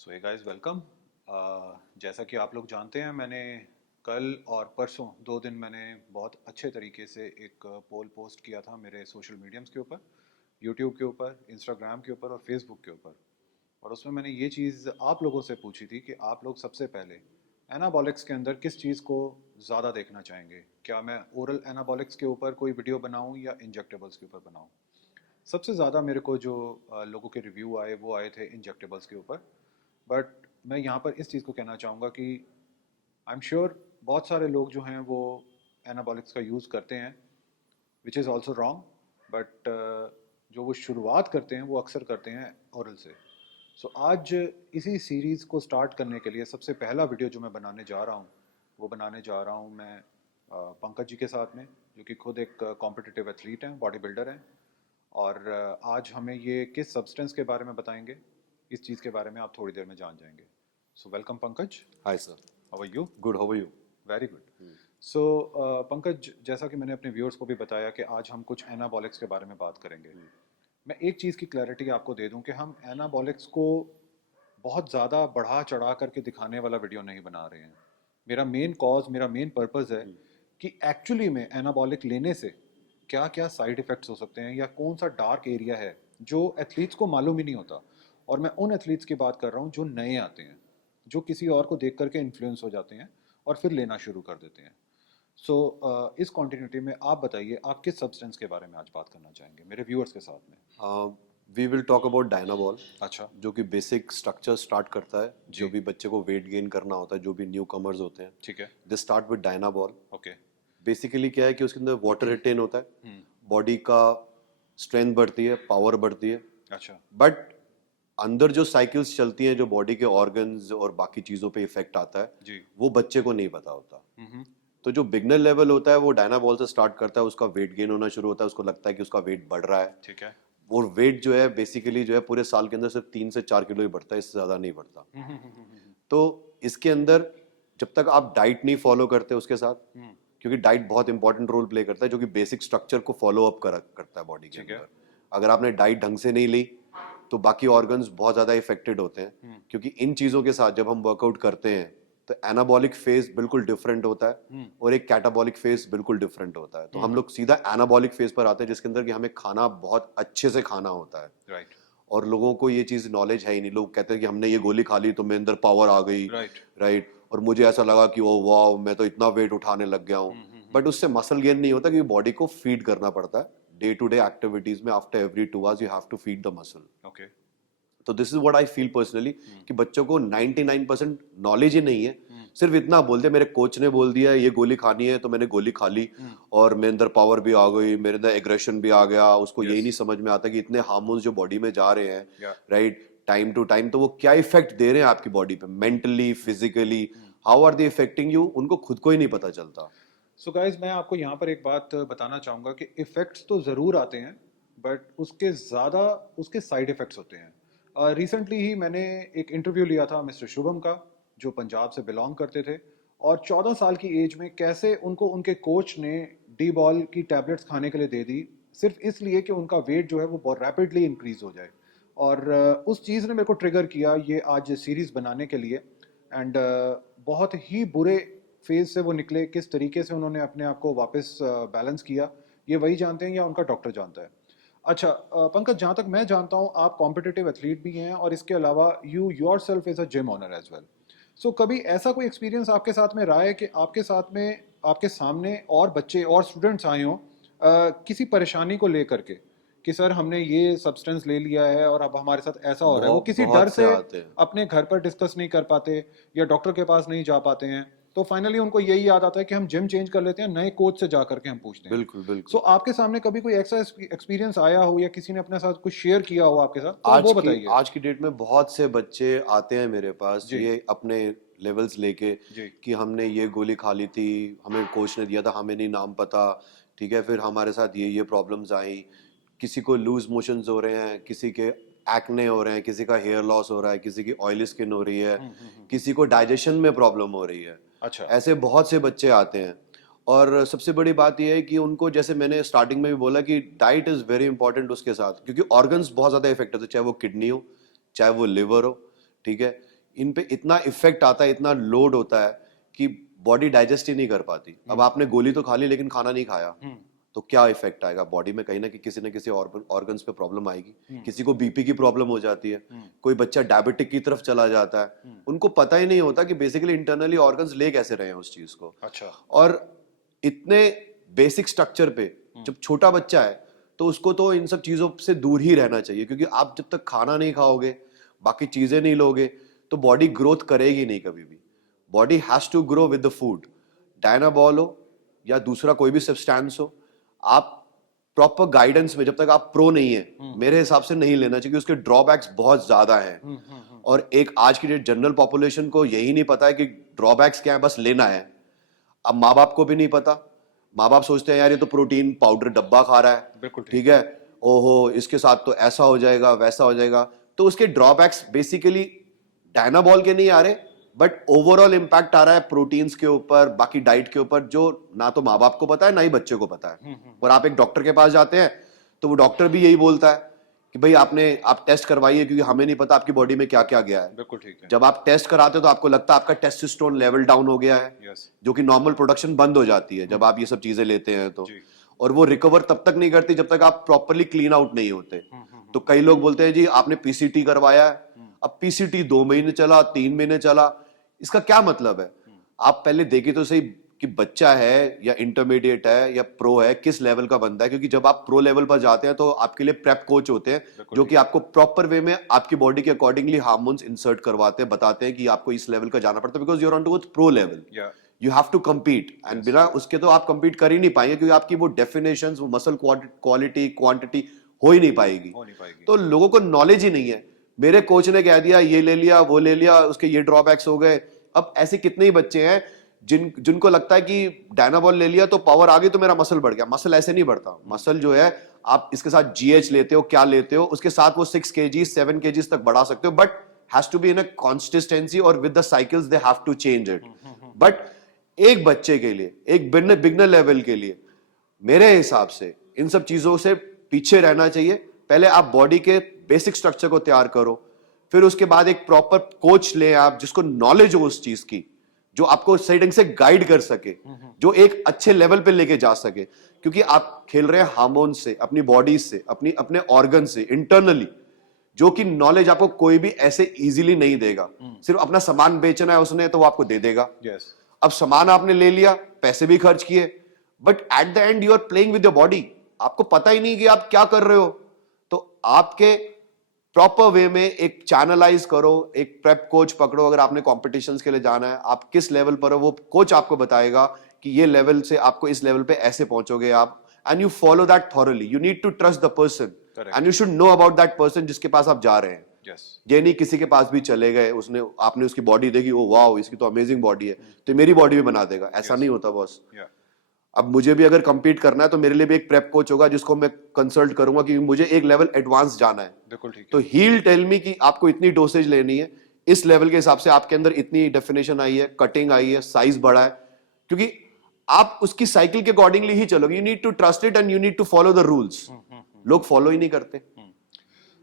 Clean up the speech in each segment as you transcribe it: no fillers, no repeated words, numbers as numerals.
सो hey guys welcome. जैसा कि आप लोग जानते हैं, मैंने कल और परसों 2 दिन मैंने बहुत अच्छे तरीके से एक पोल पोस्ट किया था मेरे सोशल मीडियम्स के ऊपर, यूट्यूब के ऊपर, इंस्टाग्राम के ऊपर और फेसबुक के ऊपर। और उसमें मैंने ये चीज़ आप लोगों से पूछी थी कि आप लोग सबसे पहले एनाबॉलिक्स के अंदर किस चीज़ को ज़्यादा देखना चाहेंगे। क्या मैं ओरल एनाबॉलिक्स के ऊपर कोई वीडियो बनाऊं या इंजेक्टेबल्स के ऊपर बनाऊं। सबसे ज़्यादा मेरे को जो लोगों के रिव्यू आए वो आए थे इंजेक्टेबल्स के ऊपर। बट मैं यहाँ पर इस चीज़ को कहना चाहूँगा कि आई एम श्योर बहुत सारे लोग जो हैं वो एनाबॉलिक्स का यूज़ करते हैं, which is also wrong. But जो वो शुरुआत करते हैं वो अक्सर करते हैं ओरल से। सो आज इसी सीरीज़ को स्टार्ट करने के लिए सबसे पहला वीडियो जो मैं बनाने जा रहा हूँ वो बनाने जा रहा हूँ मैं पंकज जी के साथ में, जो कि खुद एक कॉम्पिटिटिव एथलीट हैं, बॉडी बिल्डर हैं। और आज हमें ये किस सब्सटेंस के बारे में बताएंगे, इस चीज़ के बारे में आप थोड़ी देर में जान जाएंगे। So welcome Pankaj. Hi sir. How are you? Good. How are you? Very good. So Pankaj, जैसा कि मैंने अपने व्यूअर्स को भी बताया कि आज हम कुछ एनाबॉलिक्स के बारे में बात करेंगे। मैं एक चीज़ की क्लैरिटी आपको दे दूं कि हम एनाबॉलिक्स को बहुत ज़्यादा बढ़ा चढ़ा करके दिखाने वाला वीडियो नहीं बना रहे हैं। मेरा मेन कॉज, मेरा मेन पर्पज़ है कि एक्चुअली में एनाबॉलिक लेने से क्या क्या साइड इफ़ेक्ट्स हो सकते हैं या कौन सा डार्क एरिया है जो एथलीट्स को मालूम ही नहीं होता। और मैं उन एथलीट्स की बात कर रहा हूँ जो नए आते हैं, जो किसी और को देख करके इन्फ्लुएंस हो जाते हैं और फिर लेना शुरू कर देते हैं। सो इस कॉन्टिन्यूटी में आप बताइए, आप किस सब्सटेंस के बारे में आज बात करना चाहेंगे मेरे व्यूअर्स के साथ में। We will talk about Dynabol, अच्छा। जो कि बेसिक स्ट्रक्चर स्टार्ट करता है। जी। जो भी बच्चे को वेट गेन करना होता है, जो भी न्यू कमर्स होते हैं, ठीक है। They start with Dynabol। Okay. Basically क्या है कि उसके अंदर वाटर रिटेन होता है, बॉडी का स्ट्रेंथ बढ़ती है, पावर बढ़ती है। अच्छा। बट अंदर जो साइकिल्स चलती हैं, जो बॉडी के ऑर्गन्स और बाकी चीज़ों पे इफेक्ट आता है, जी। वो बच्चे को नहीं पता होता। हम्म। तो जो बिगनर लेवल होता है वो डायनाबॉल से स्टार्ट करता है, उसका वेट गेन होना शुरू होता है, उसको लगता है कि उसका वेट बढ़ रहा है। ठीक है। और वेट जो है बेसिकली जो है पूरे साल के अंदर सिर्फ 3 से 4 किलो ही बढ़ता है, इससे ज़्यादा नहीं बढ़ता। तो इसके अंदर जब तक आप डाइट नहीं फॉलो करते उसके साथ, क्योंकि डाइट बहुत इंपॉर्टेंट रोल प्ले करता है, जो कि बेसिक स्ट्रक्चर को फॉलो अप करता है बॉडी के ठीक है। अंदर। अगर आपने डाइट ढंग से नहीं ली तो बाकी ऑर्गन्स बहुत ज़्यादा इफेक्टेड होते हैं, क्योंकि इन चीज़ों के साथ जब हम वर्कआउट करते हैं तो एनाबॉलिक फेज बिल्कुल डिफरेंट होता है और एक कैटाबॉलिक फेज बिल्कुल डिफरेंट होता है। तो हम लोग सीधा एनाबॉलिक फेज पर आते हैं, जिसके अंदर कि हमें खाना बहुत अच्छे से खाना होता है। राइट। और लोगों को ये चीज़ नॉलेज है ही नहीं। लोग कहते हैं कि हमने ये गोली खा ली तो मेरे अंदर पावर आ गई, राइट। राइट, और मुझे ऐसा लगा कि ओ वाह मैं तो इतना वेट उठाने लग गया हूँ। बट उससे मसल गेन नहीं होता, क्योंकि बॉडी को फीड करना पड़ता है डे टू डे एक्टिविटीज में। After every 2 hours you have to feed the muscle. Okay. तो this is what I feel personally, कि बच्चों को 99% नॉलेज ही नहीं है। सिर्फ इतना बोलते मेरे कोच ने बोल दिया ये गोली खानी है तो मैंने गोली खा ली और मेरे अंदर पावर भी आ गई, मेरे अंदर एग्रेशन भी आ गया। उसको यही नहीं समझ में आता कि इतने हार्मोन्स जो बॉडी में जा रहे हैं, या। राइट, टाइम टू टाइम, तो वो क्या इफेक्ट दे रहे हैं आपकी बॉडी पे, mentally, physically, how are they affecting you, उनको खुद को ही नहीं पता चलता। सो गाइज, मैं आपको यहाँ पर एक बात बताना चाहूँगा कि इफ़ेक्ट्स तो ज़रूर आते हैं, बट उसके ज़्यादा उसके साइड इफ़ेक्ट्स होते हैं। रिसेंटली ही मैंने एक इंटरव्यू लिया था मिस्टर शुभम का, जो पंजाब से बिलोंग करते थे। और 14 साल की एज में कैसे उनको उनके कोच ने डी बॉल की टैबलेट्स खाने के लिए दे दी, सिर्फ इसलिए कि उनका वेट जो है वो बहुत रैपिडली इंक्रीज हो जाए। और उस चीज़ ने मेरे को ट्रिगर किया ये आज सीरीज़ बनाने के लिए। एंड बहुत ही बुरे फेज से वो निकले, किस तरीके से उन्होंने अपने आप को वापस बैलेंस किया, ये वही जानते हैं या उनका डॉक्टर जानता है। अच्छा पंकज, जहाँ तक मैं जानता हूँ आप कॉम्पिटिटिव एथलीट भी हैं और इसके अलावा you yourself is a gym owner as well. So कभी ऐसा कोई एक्सपीरियंस आपके साथ में रहा है कि आपके साथ में, आपके सामने और बच्चे और स्टूडेंट्स आए हों किसी परेशानी को लेकर के कि सर हमने ये सब्सटेंस ले लिया है और अब हमारे साथ ऐसा हो रहा है, वो बहुत किसी डर बहुत से से आते हैं। अपने घर पर डिस्कस नहीं कर पाते या डॉक्टर के पास नहीं जा पाते हैं, तो फाइनली उनको यही याद आता है कि हम जिम चेंज कर लेते हैं, नए कोच से जा करके हम पूछते हैं। बिल्कुल सो बिल्कुल। आपके सामने कभी कोई ऐसा एक्सपीरियंस आया हो या किसी ने अपने साथ कुछ शेयर किया हो आपके साथ, तो आज वो की बताइए। आज की डेट में बहुत से बच्चे आते हैं मेरे पास, जी। ये अपने लेवल्स लेके, जी। कि हमने ये गोली खा ली थी, हमें कोच ने दिया था, हमें नहीं नाम पता, ठीक है, फिर हमारे साथ ये प्रॉब्लम्स आई। किसी को लूज मोशंस हो रहे हैं, किसी के एक्ने हो रहे हैं, किसी का हेयर लॉस हो रहा है, किसी की ऑयली स्किन हो रही है, किसी को डाइजेशन में प्रॉब्लम हो रही है। अच्छा। ऐसे बहुत से बच्चे आते हैं। और सबसे बड़ी बात यह है कि उनको, जैसे मैंने स्टार्टिंग में भी बोला, कि डाइट इज़ वेरी इंपॉर्टेंट उसके साथ, क्योंकि ऑर्गन्स बहुत ज़्यादा इफेक्ट होते हैं, चाहे वो किडनी हो, चाहे वो लिवर हो, ठीक है, इन पे इतना इफेक्ट आता है, इतना लोड होता है कि बॉडी डाइजेस्ट ही नहीं कर पाती। अब आपने गोली तो खा ली लेकिन खाना नहीं खाया, तो क्या इफेक्ट आएगा बॉडी में? कहीं ना कहीं किसी न किसी ऑर्गन्स पे प्रॉब्लम आएगी। किसी को बीपी की प्रॉब्लम हो जाती है, कोई बच्चा डायबिटिक की तरफ चला जाता है। उनको पता ही नहीं होता कि बेसिकली इंटरनली ऑर्गन्स ले कैसे रहे हैं उस चीज को। अच्छा। और इतने बेसिक स्ट्रक्चर पे जब छोटा बच्चा है तो उसको तो इन सब चीजों से दूर ही रहना चाहिए, क्योंकि आप जब तक खाना नहीं खाओगे, बाकी चीजें नहीं लोगे, तो बॉडी ग्रोथ करेगी नहीं कभी भी। Body has to grow with the food. Dianabol हो या दूसरा कोई भी सब्सटेंस हो, आप प्रॉपर गाइडेंस में, जब तक आप प्रो नहीं है, मेरे हिसाब से नहीं लेना चाहिए। उसके ड्रॉबैक्स बहुत ज्यादा हैं। और एक आज की डेट जनरल पॉपुलेशन को यही नहीं पता है कि ड्रॉबैक्स क्या है, बस लेना है। अब माँ बाप को भी नहीं पता। माँ बाप सोचते हैं यार ये तो प्रोटीन पाउडर डब्बा खा रहा है, बिल्कुल ठीक है, ओहो इसके साथ तो ऐसा हो जाएगा वैसा हो जाएगा। तो उसके ड्रॉबैक्स बेसिकली डायनाबॉल के नहीं आ रहे, बट ओवरऑल इंपैक्ट आ रहा है प्रोटीन्स के ऊपर, बाकी डाइट के ऊपर, जो ना तो माँ बाप को पता है ना ही बच्चे को पता है। और आप एक डॉक्टर के पास जाते हैं तो वो डॉक्टर भी यही बोलता है कि भाई आप टेस्ट करवाइए, क्योंकि हमें नहीं पता आपकी बॉडी में क्या क्या गया है। बिल्कुल ठीक है। जब आप टेस्ट कराते हो तो आपको लगता है आपका टेस्टोस्टेरोन लेवल डाउन हो गया है, यस। जो कि नॉर्मल प्रोडक्शन बंद हो जाती है जब आप ये सब चीजें लेते हैं तो। जी। और वो रिकवर तब तक नहीं करती जब तक आप प्रॉपरली क्लीन आउट नहीं होते। तो कई लोग बोलते हैं जी आपने पीसीटी करवाया है, अब पीसीटी 2 महीने चला, 3 महीने चला, इसका क्या मतलब है? आप पहले देखिए तो सही कि बच्चा है या इंटरमीडिएट है या प्रो है, किस लेवल का बंदा है। क्योंकि जब आप प्रो लेवल पर जाते हैं तो आपके लिए प्रेप कोच होते हैं, जो कि आपको प्रॉपर वे में आपकी बॉडी के अकॉर्डिंगली हार्मोन्स इंसर्ट करवाते हैं, बताते हैं कि आपको इस लेवल का जाना पड़ता है, because you're on to pro level, you have to compete. And बिना उसके तो आप कम्पीट कर ही नहीं पाएंगे, क्योंकि आपकी वो डेफिनेशन, वो मसल क्वालिटी क्वांटिटी हो ही नहीं पाएगी। तो लोगों को नॉलेज ही नहीं है। मेरे कोच ने कह दिया ये ले लिया वो ले लिया, उसके ये ड्रॉबैक्स हो गए। अब ऐसे कितने ही बच्चे हैं जिनको लगता है कि डायनाबॉल ले लिया तो पावर आ गई तो मेरा मसल बढ़ गया। मसल ऐसे नहीं बढ़ता। मसल जो है, आप इसके साथ जीएच लेते हो, क्या लेते हो, उसके साथ वो 6 kg 7 kg तक बढ़ा सकते हो, but has to be in a consistency और with the cycles they have to change it. But एक बच्चे के लिए, एक बिगनर लेवल के लिए, मेरे हिसाब से इन सब चीजों से पीछे रहना चाहिए। पहले आप बॉडी के बेसिक स्ट्रक्चर को तैयार करो, फिर उसके बाद एक प्रॉपर कोच ले आप जिसको नॉलेज हो उस चीज की, जो आपको सही ढंग से गाइड कर सके, जो एक अच्छे लेवल पे लेके जा सके। क्योंकि आप खेल रहे हैं हार्मोन से, अपनी बॉडी से, अपने ऑर्गन से इंटरनली, जो कि नॉलेज आपको कोई भी ऐसे इजीली नहीं देगा। सिर्फ अपना सामान बेचना है उसने तो वो आपको दे देगा। अब सामान आपने ले लिया, पैसे भी खर्च किए, but at the end you are playing with your body. आपको पता ही नहीं कि आप क्या कर रहे हो। तो आपके प्रॉपर वे में एक चैनलाइज करो, एक प्रेप कोच पकड़ो। अगर आपने कॉम्पिटिशन्स के लिए जाना है, आप किस लेवल पर हो, वो कोच आपको बताएगा कि ये लेवल से आपको इस लेवल पे ऐसे पहुंचोगे आप। And you follow that thoroughly. You need to trust the person and you should know about that person जिसके पास आप जा रहे हैं। ये नहीं किसी के पास भी चले गए, आपने उसकी बॉडी देखी, ओ वाओ इसकी तो अमेजिंग बॉडी है, तो मेरी बॉडी भी बना देगा। ऐसा नहीं होता बॉस। अब मुझे भी अगर कंपीट करना है तो मेरे लिए भी एक प्रेप कोच होगा जिसको मैं कंसल्ट करूंगा, क्योंकि मुझे एक लेवल एडवांस जाना है। तो ही विल टेल मी कि आपको इतनी डोसेज लेनी है, इस लेवल के हिसाब से आपके अंदर इतनी डेफिनेशन आई है, कटिंग आई है, साइज बढ़ा है, क्योंकि आप उसकी साइकिल के अकॉर्डिंगली ही चलोगे। You need to trust it and you need to follow the rules. लोग फॉलो ही नहीं करते।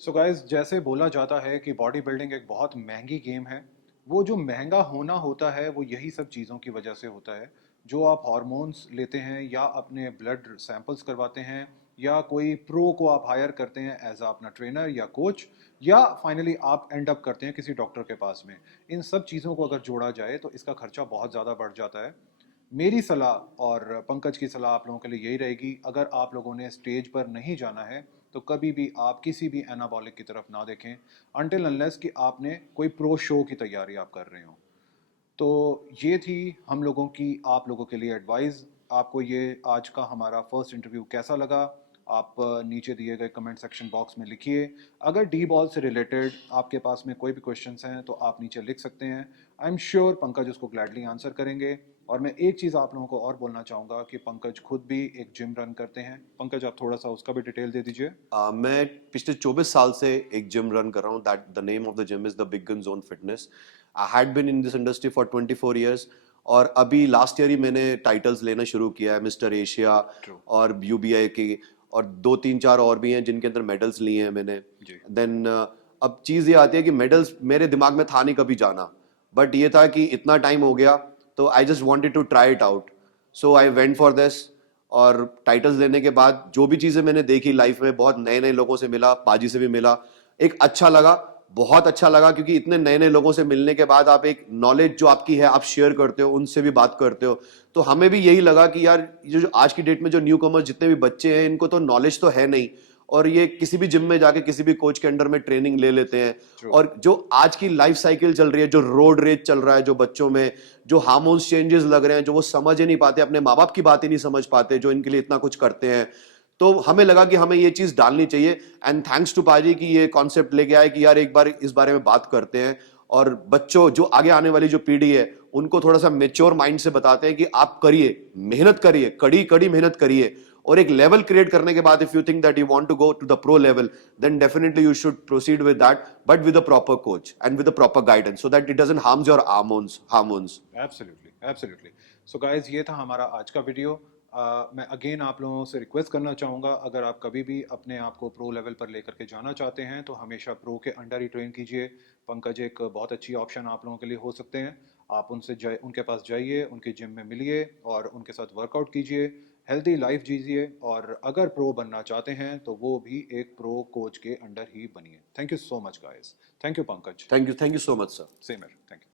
सो गाइस, जैसे बोला जाता है कि बॉडी बिल्डिंग एक बहुत महंगी गेम है। वो जो महंगा होना होता है वो यही सब चीज़ों की वजह से होता है। जो आप हार्मोन्स लेते हैं, या अपने ब्लड सैंपल्स करवाते हैं, या कोई प्रो को आप हायर करते हैं एज अपना ट्रेनर या कोच, या फाइनली आप एंड अप करते हैं किसी डॉक्टर के पास में। इन सब चीज़ों को अगर जोड़ा जाए तो इसका खर्चा बहुत ज़्यादा बढ़ जाता है। मेरी सलाह और पंकज की सलाह आप लोगों के लिए यही रहेगी, अगर आप लोगों ने स्टेज पर नहीं जाना है तो कभी भी आप किसी भी एनाबॉलिक की तरफ ना देखें, अनटिल अनलेस कि आपने कोई प्रो शो की तैयारी आप कर रहे हो। तो ये थी हम लोगों की आप लोगों के लिए एडवाइस। आपको ये आज का हमारा फर्स्ट इंटरव्यू कैसा लगा, आप नीचे दिए गए कमेंट सेक्शन बॉक्स में लिखिए। अगर डी बॉल से रिलेटेड आपके पास में कोई भी क्वेश्चंस हैं तो आप नीचे लिख सकते हैं। आई एम श्योर पंकज उसको ग्लैडली आंसर करेंगे। और मैं एक चीज़ आप लोगों को और बोलना चाहूँगा कि पंकज खुद भी एक जिम रन करते हैं। पंकज, आप थोड़ा सा उसका भी डिटेल दे दीजिए। मैं पिछले 24 साल से एक जिम रन कर रहा हूँ। That the name of the gym is the big gun zone fitness. I had been in this industry for 24 years, और अभी लास्ट ईयर ही मैंने टाइटल्स लेना शुरू किया है, मिस्टर एशिया और यूबीआई की, और 2 3 4 और भी हैं जिनके अंदर मेडल्स लिए हैं मैंने। देन अब चीज़ ये आती है कि मेडल्स मेरे दिमाग में था नहीं कभी जाना, बट ये था कि इतना टाइम हो गया तो I just wanted to try it out, so I went for this. और टाइटल्स लेने के बाद जो भी चीज़ें मैंने देखी लाइफ में, बहुत नए नए लोगों से मिला, पाजी से भी मिला, एक अच्छा लगा, बहुत अच्छा लगा, क्योंकि इतने नए नए लोगों से मिलने के बाद आप एक नॉलेज जो आपकी है आप शेयर करते हो, उनसे भी बात करते हो। तो हमें भी यही लगा कि यार ये जो आज की डेट में जो न्यू कमर्स जितने भी बच्चे हैं इनको तो नॉलेज तो है नहीं, और ये किसी भी जिम में जाके किसी भी कोच के अंडर में ट्रेनिंग ले लेते हैं। True. और जो आज की लाइफ साइकिल चल रही है, जो रोड रेज चल रहा है जो बच्चों में, जो हार्मोन्स चेंजेस लग रहे हैं, जो वो समझ ही नहीं पाते, अपने माँ बाप की बात ही नहीं समझ पाते, जो इनके लिए इतना कुछ करते हैं। तो हमें लगा कि हमें ये चीज डालनी चाहिए, एंड थैंक्स टू पाजी कि ये कॉन्सेप्ट लेके आए कि यार एक बार इस बारे में बात करते हैं, और बच्चों जो आगे आने वाली जो पीढ़ी है उनको थोड़ा सा मेच्योर माइंड से बताते हैं कि आप करिए, मेहनत करिए, कड़ी कड़ी मेहनत करिए, और एक लेवल क्रिएट करने के बाद if you think that you want to go to the pro level, then definitely you should proceed with that, but with a proper coach and with a proper guidance, so that it doesn't harms your hormones. Absolutely, absolutely. So guys, ये था हमारा आज का video. मैं again आप लोगों से request करना चाहूँगा, अगर आप कभी भी अपने आप को प्रो लेवल पर लेकर के जाना चाहते हैं तो हमेशा प्रो के अंडर ही ट्रेन कीजिए। पंकज एक बहुत अच्छी ऑप्शन आप लोगों के लिए हो सकते हैं। आप उनके पास जाइए, उनके जिम में मिलिए और उनके साथ वर्कआउट कीजिए, हेल्दी लाइफ जीजिए, और अगर प्रो बनना चाहते हैं तो वो भी एक प्रो कोच के अंडर ही बनिए। Thank you so much guys. Thank you Pankaj. Thank you so much sir. Same है। Thank you.